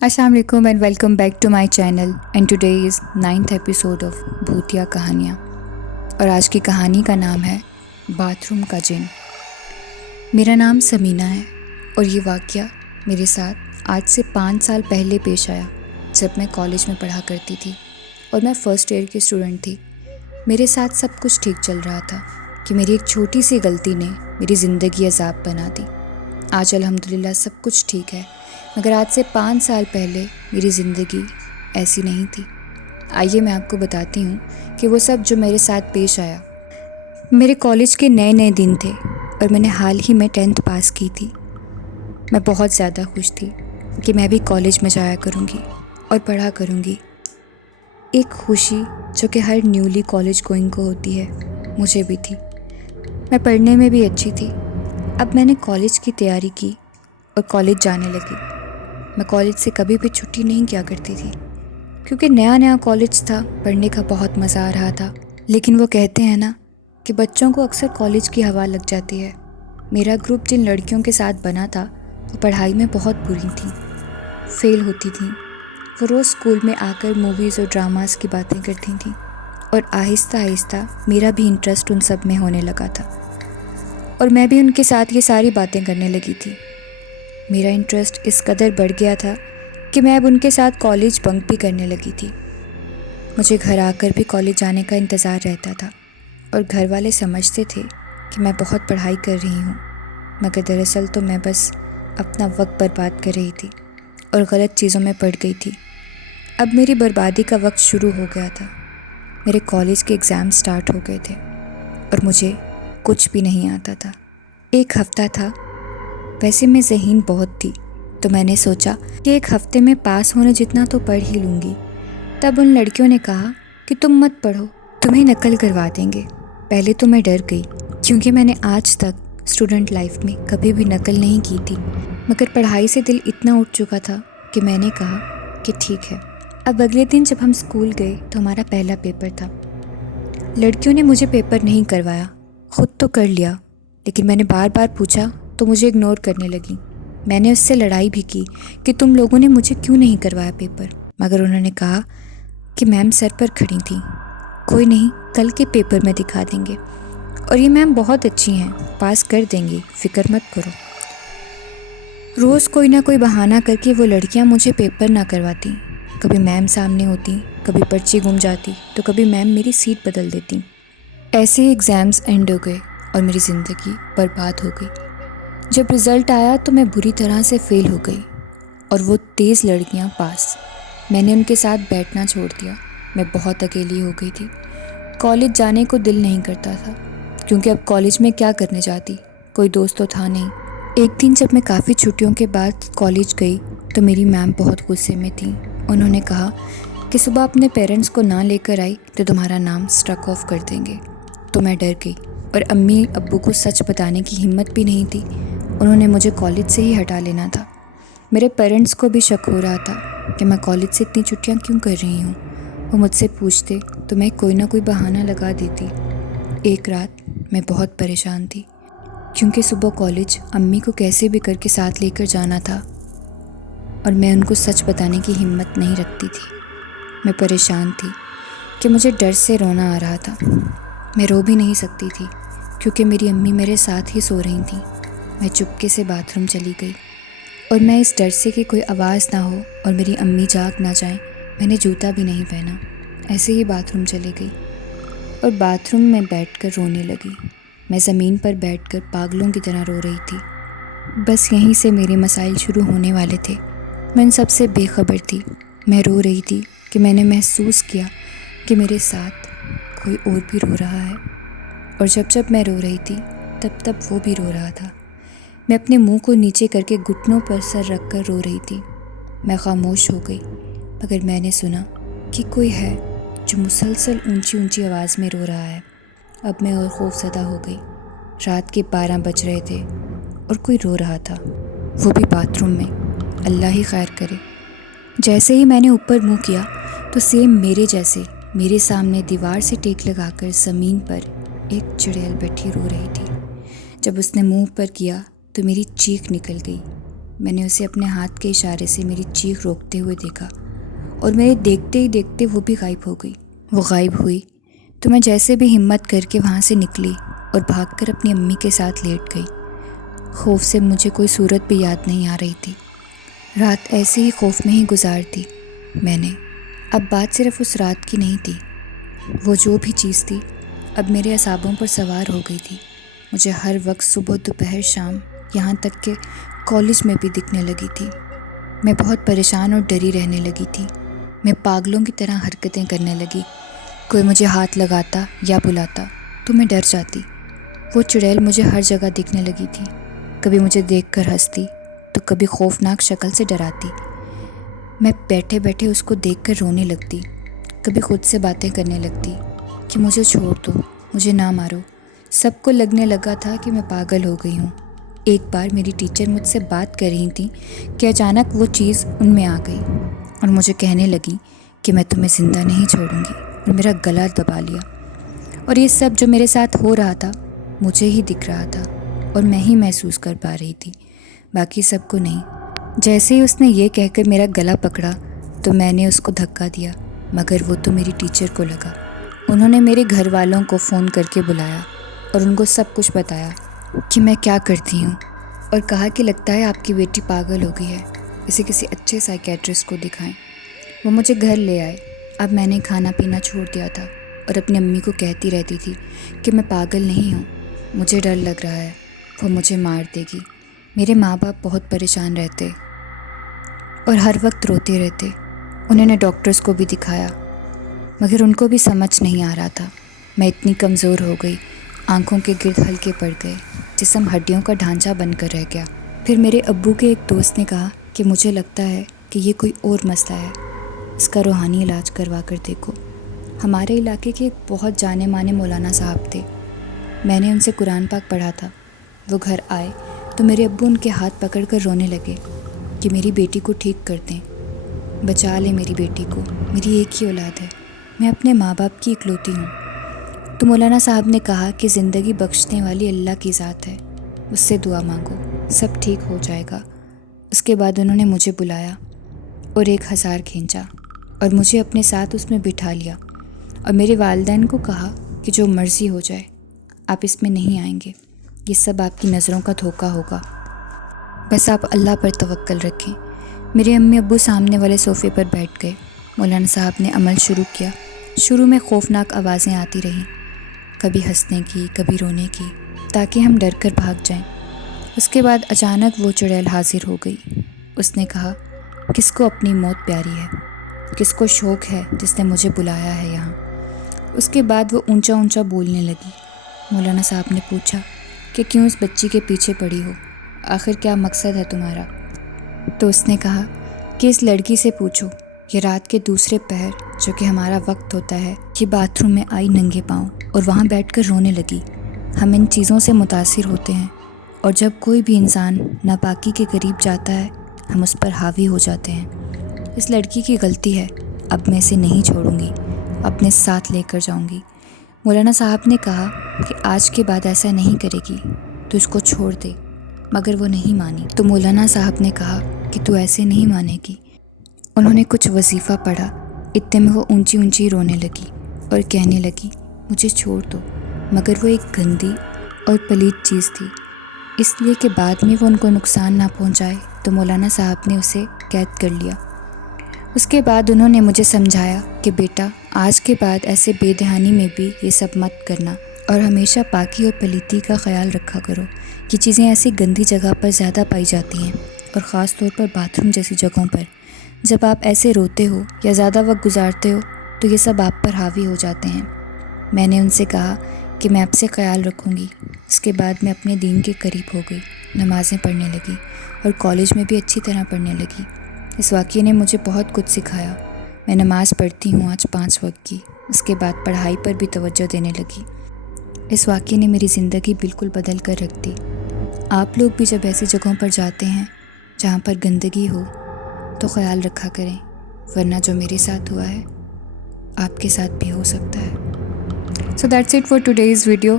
السلام علیکم and welcome back to my channel and today is 9th episode of بھوتیا کہانیاں، اور آج کی کہانی کا نام ہے باتھ روم کا جن۔ میرا نام سمینہ ہے اور یہ واقعہ میرے ساتھ آج سے 5 سال پہلے پیش آیا جب میں کالج میں پڑھا کرتی تھی اور میں فرسٹ ایئر کی اسٹوڈنٹ تھی۔ میرے ساتھ سب کچھ ٹھیک چل رہا تھا کہ میری ایک چھوٹی سی غلطی نے میری زندگی عذاب بنا دی۔ آج الحمدللہ سب کچھ ٹھیک ہے، مگر آج سے 5 سال پہلے میری زندگی ایسی نہیں تھی۔ آئیے میں آپ کو بتاتی ہوں کہ وہ سب جو میرے ساتھ پیش آیا۔ میرے کالج کے نئے دن تھے اور میں نے حال ہی میں 10th پاس کی تھی۔ میں بہت زیادہ خوش تھی کہ میں بھی کالج میں جایا کروں گی اور پڑھا کروں گی۔ ایک خوشی جو کہ ہر نیولی کالج گوئنگ کو ہوتی ہے، مجھے بھی تھی۔ میں پڑھنے میں بھی اچھی تھی۔ اب میں نے کالج کی تیاری کی اور کالج جانے لگی۔ میں کالج سے کبھی بھی چھٹی نہیں کیا کرتی تھی کیونکہ نیا کالج تھا، پڑھنے کا بہت مزہ آ رہا تھا۔ لیکن وہ کہتے ہیں نا کہ بچوں کو اکثر کالج کی ہوا لگ جاتی ہے۔ میرا گروپ جن لڑکیوں کے ساتھ بنا تھا وہ پڑھائی میں بہت بری تھیں، فیل ہوتی تھیں۔ وہ روز اسکول میں آ کر موویز اور ڈراماز کی باتیں کرتی تھیں اور آہستہ آہستہ میرا بھی انٹرسٹ ان سب میں ہونے لگا تھا اور میں بھی ان کے ساتھ یہ ساری باتیں کرنے لگی تھی۔ میرا انٹرسٹ اس قدر بڑھ گیا تھا کہ میں اب ان کے ساتھ کالج بنک بھی کرنے لگی تھی۔ مجھے گھر آ کر بھی کالج جانے کا انتظار رہتا تھا اور گھر والے سمجھتے تھے کہ میں بہت پڑھائی کر رہی ہوں، مگر دراصل تو میں بس اپنا وقت برباد کر رہی تھی اور غلط چیزوں میں پڑ گئی تھی۔ اب میری بربادی کا وقت شروع ہو گیا تھا۔ میرے کالج کے ایگزام سٹارٹ ہو گئے تھے اور مجھے کچھ بھی نہیں آتا تھا۔ ایک ہفتہ تھا، ویسے میں ذہین بہت تھی تو میں نے سوچا کہ ایک ہفتے میں پاس ہونے جتنا تو پڑھ ہی لوں گی۔ تب ان لڑکیوں نے کہا کہ تم مت پڑھو، تمہیں نقل کروا دیں گے۔ پہلے تو میں ڈر گئی کیونکہ میں نے آج تک اسٹوڈنٹ لائف میں کبھی بھی نقل نہیں کی تھی، مگر پڑھائی سے دل اتنا اٹھ چکا تھا کہ میں نے کہا کہ ٹھیک ہے۔ اب اگلے دن جب ہم اسکول گئے تو ہمارا پہلا پیپر تھا۔ لڑکیوں نے مجھے پیپر نہیں کروایا، خود تو کر لیا، لیکن میں نے بار بار پوچھا تو مجھے اگنور کرنے لگی۔ میں نے اس سے لڑائی بھی کی کہ تم لوگوں نے مجھے کیوں نہیں کروایا پیپر، مگر انہوں نے کہا کہ میم سر پر کھڑی تھیں، کوئی نہیں، کل کے پیپر میں دکھا دیں گے، اور یہ میم بہت اچھی ہیں، پاس کر دیں گی، فکر مت کرو۔ روز کوئی نہ کوئی بہانہ کر کے وہ لڑکیاں مجھے پیپر نہ کرواتی۔ کبھی میم سامنے ہوتی، کبھی پرچی گم جاتی تو کبھی میم میری سیٹ بدل دیتی۔ ایسے ہی ایگزامز اینڈ ہو گئے اور میری زندگی برباد ہو گئی۔ جب رزلٹ آیا تو میں بری طرح سے فیل ہو گئی اور وہ تیز لڑکیاں پاس۔ میں نے ان کے ساتھ بیٹھنا چھوڑ دیا۔ میں بہت اکیلی ہو گئی تھی۔ کالج جانے کو دل نہیں کرتا تھا کیونکہ اب کالج میں کیا کرنے جاتی، کوئی دوست تو تھا نہیں۔ ایک دن جب میں کافی چھٹیوں کے بعد کالج گئی تو میری میم بہت غصے میں تھیں۔ انہوں نے کہا کہ صبح اپنے پیرنٹس کو نہ لے کر آئی تو تمہارا نام اسٹرک آف کر دیں گے۔ تو میں ڈر گئی اور امی ابو کو سچ بتانے کی ہمت بھی نہیں تھی۔ انہوں نے مجھے کالج سے ہی ہٹا لینا تھا۔ میرے پیرنٹس کو بھی شک ہو رہا تھا کہ میں کالج سے اتنی چھٹیاں کیوں کر رہی ہوں۔ وہ مجھ سے پوچھتے تو میں کوئی نہ کوئی بہانہ لگا دیتی۔ ایک رات میں بہت پریشان تھی کیونکہ صبح کالج امی کو کیسے بھی کر کے ساتھ لے کر جانا تھا اور میں ان کو سچ بتانے کی ہمت نہیں رکھتی تھی۔ میں پریشان تھی کہ مجھے ڈر سے رونا آ رہا تھا۔ میں رو بھی نہیں سکتی تھی کیونکہ میری امی میرے ساتھ ہی سو رہی تھیں۔ میں چپکے سے باتھ روم چلی گئی اور میں اس ڈر سے کہ کوئی آواز نہ ہو اور میری امی جاگ نہ جائیں، میں نے جوتا بھی نہیں پہنا، ایسے ہی باتھ روم چلی گئی اور باتھ روم میں بیٹھ کر رونے لگی۔ میں زمین پر بیٹھ کر پاگلوں کی طرح رو رہی تھی۔ بس یہیں سے میرے مسائل شروع ہونے والے تھے۔ میں ان سب سے بے خبر تھی۔ میں رو رہی تھی کہ میں نے محسوس کیا کہ میرے ساتھ کوئی اور بھی رو رہا ہے، اور جب میں رو رہی تھی تب وہ بھی رو رہا تھا۔ میں اپنے منہ کو نیچے کر کے گھٹنوں پر سر رکھ کر رو رہی تھی۔ میں خاموش ہو گئی، مگر میں نے سنا کہ کوئی ہے جو مسلسل اونچی آواز میں رو رہا ہے۔ اب میں اور خوف زدہ ہو گئی۔ رات کے 12 بج رہے تھے اور کوئی رو رہا تھا، وہ بھی باتھ روم میں۔ اللہ ہی خیر کرے۔ جیسے ہی میں نے اوپر منہ کیا تو سیم میرے جیسے میرے سامنے دیوار سے ٹیک لگا کر زمین پر ایک چڑیل بیٹھی رو رہی تھی۔ جب اس نے منہ اوپر کیا تو میری چیخ نکل گئی۔ میں نے اسے اپنے ہاتھ کے اشارے سے میری چیخ روکتے ہوئے دیکھا اور میرے دیکھتے ہی دیکھتے وہ بھی غائب ہو گئی۔ وہ غائب ہوئی تو میں جیسے بھی ہمت کر کے وہاں سے نکلی اور بھاگ کر اپنی امی کے ساتھ لیٹ گئی۔ خوف سے مجھے کوئی صورت بھی یاد نہیں آ رہی تھی۔ رات ایسے ہی خوف میں ہی گزار دی میں نے۔ اب بات صرف اس رات کی نہیں تھی، وہ جو بھی چیز تھی اب میرے اعصابوں پر سوار ہو گئی تھی۔ مجھے ہر وقت صبح دوپہر شام یہاں تک کہ کالج میں بھی دکھنے لگی تھی۔ میں بہت پریشان اور ڈری رہنے لگی تھی۔ میں پاگلوں کی طرح حرکتیں کرنے لگی۔ کوئی مجھے ہاتھ لگاتا یا بلاتا تو میں ڈر جاتی۔ وہ چڑیل مجھے ہر جگہ دکھنے لگی تھی، کبھی مجھے دیکھ کر ہنستی تو کبھی خوفناک شکل سے ڈراتی۔ میں بیٹھے بیٹھے اس کو دیکھ کر رونے لگتی، کبھی خود سے باتیں کرنے لگتی کہ مجھے چھوڑ دو، مجھے نہ مارو۔ سب کو لگنے لگا تھا کہ میں پاگل ہو گئی ہوں۔ ایک بار میری ٹیچر مجھ سے بات کر رہی تھی کہ اچانک وہ چیز ان میں آ گئی اور مجھے کہنے لگی کہ میں تمہیں زندہ نہیں چھوڑوں گی، اور میرا گلا دبا لیا۔ اور یہ سب جو میرے ساتھ ہو رہا تھا مجھے ہی دکھ رہا تھا اور میں ہی محسوس کر پا رہی تھی، باقی سب کو نہیں۔ جیسے ہی اس نے یہ کہہ کر میرا گلا پکڑا تو میں نے اس کو دھکا دیا، مگر وہ تو میری ٹیچر کو لگا۔ انہوں نے میرے گھر والوں کو فون کر کے بلایا اور ان کو سب کچھ بتایا کہ میں کیا کرتی ہوں، اور کہا کہ لگتا ہے آپ کی بیٹی پاگل ہو گئی ہے، اسے کسی اچھے سائیکیٹرسٹ کو دکھائیں۔ وہ مجھے گھر لے آئے۔ اب میں نے کھانا پینا چھوڑ دیا تھا اور اپنی امی کو کہتی رہتی تھی کہ میں پاگل نہیں ہوں، مجھے ڈر لگ رہا ہے، وہ مجھے مار دے گی۔ میرے ماں باپ بہت پریشان رہتے اور ہر وقت روتے رہتے۔ انہوں نے ڈاکٹرز کو بھی دکھایا مگر ان کو بھی سمجھ نہیں آ رہا تھا۔ میں اتنی کمزور ہو گئی، آنکھوں کے گرد ہلکے پڑ گئے، جسم ہڈیوں کا ڈھانچہ بن کر رہ گیا۔ پھر میرے ابو کے ایک دوست نے کہا کہ مجھے لگتا ہے کہ یہ کوئی اور مسئلہ ہے، اس کا روحانی علاج کروا کر دیکھو۔ ہمارے علاقے کے ایک بہت جانے مانے مولانا صاحب تھے، میں نے ان سے قرآن پاک پڑھا تھا۔ وہ گھر آئے تو میرے ابو ان کے ہاتھ پکڑ کر رونے لگے کہ میری بیٹی کو ٹھیک کر دیں، بچا لیں میری بیٹی کو، میری ایک ہی اولاد ہے، میں اپنے ماں باپ کی اکلوتی ہوں۔ تو مولانا صاحب نے کہا کہ زندگی بخشنے والی اللہ کی ذات ہے، اس سے دعا مانگو، سب ٹھیک ہو جائے گا۔ اس کے بعد انہوں نے مجھے بلایا اور ایک ہزار کھینچا اور مجھے اپنے ساتھ اس میں بٹھا لیا، اور میرے والدین کو کہا کہ جو مرضی ہو جائے آپ اس میں نہیں آئیں گے، یہ سب آپ کی نظروں کا دھوکہ ہوگا، بس آپ اللہ پر توکل رکھیں۔ میرے امی ابو سامنے والے صوفے پر بیٹھ گئے۔ مولانا صاحب نے عمل شروع کیا۔ شروع میں خوفناک آوازیں آتی رہیں، کبھی ہنسنے کی کبھی رونے کی، تاکہ ہم ڈر کر بھاگ جائیں۔ اس کے بعد اچانک وہ چڑیل حاضر ہو گئی۔ اس نے کہا، کس کو اپنی موت پیاری ہے، کس کو شوق ہے جس نے مجھے بلایا ہے یہاں۔ اس کے بعد وہ اونچا اونچا بولنے لگی۔ مولانا صاحب نے پوچھا کہ کیوں اس بچی کے پیچھے پڑی ہو، آخر کیا مقصد ہے تمہارا؟ تو اس نے کہا کہ اس لڑکی سے پوچھو، یہ رات کے دوسرے پہر جو کہ ہمارا وقت ہوتا ہے، یہ باتھ روم میں آئی ننگے پاؤں اور وہاں بیٹھ کر رونے لگی۔ ہم ان چیزوں سے متاثر ہوتے ہیں، اور جب کوئی بھی انسان ناپاکی کے قریب جاتا ہے ہم اس پر حاوی ہو جاتے ہیں۔ اس لڑکی کی غلطی ہے، اب میں اسے نہیں چھوڑوں گی، اپنے ساتھ لے کر جاؤں گی۔ مولانا صاحب نے کہا کہ آج کے بعد ایسا نہیں کرے گی تو اس کو چھوڑ دے، مگر وہ نہیں مانی۔ تو مولانا صاحب نے کہا کہ تو ایسے نہیں مانے گی۔ انہوں نے کچھ وظیفہ پڑھا، اتنے میں وہ اونچی اونچی رونے لگی اور کہنے لگی، مجھے چھوڑ دو، مگر وہ ایک گندی اور پلیت چیز تھی، اس لیے کہ بعد میں وہ ان کو نقصان نہ پہنچائے تو مولانا صاحب نے اسے قید کر لیا۔ اس کے بعد انہوں نے مجھے سمجھایا کہ بیٹا آج کے بعد ایسے بے دہانی میں بھی یہ سب مت کرنا، اور ہمیشہ پاکی اور پلیتی کا خیال رکھا کرو۔ یہ چیزیں ایسی گندی جگہ پر زیادہ پائی جاتی ہیں، اور خاص طور پر باتھ روم جیسی جگہوں پر۔ جب آپ ایسے روتے ہو یا زیادہ وقت گزارتے ہو تو یہ سب آپ پر حاوی ہو جاتے ہیں۔ میں نے ان سے کہا کہ میں آپ سے خیال رکھوں گی۔ اس کے بعد میں اپنے دین کے قریب ہو گئی، نمازیں پڑھنے لگی اور کالج میں بھی اچھی طرح پڑھنے لگی۔ اس واقعے نے مجھے بہت کچھ سکھایا۔ میں نماز پڑھتی ہوں آج 5 وقت کی۔ اس کے بعد پڑھائی پر بھی توجہ دینے لگی۔ اس واقعے نے میری زندگی بالکل بدل کر رکھ دی۔ آپ لوگ بھی جب ایسی جگہوں پر جاتے ہیں جہاں پر گندگی ہو تو خیال رکھا کریں، ورنہ جو میرے ساتھ ہوا ہے آپ کے ساتھ بھی ہو سکتا ہے۔ So that's it for today's video.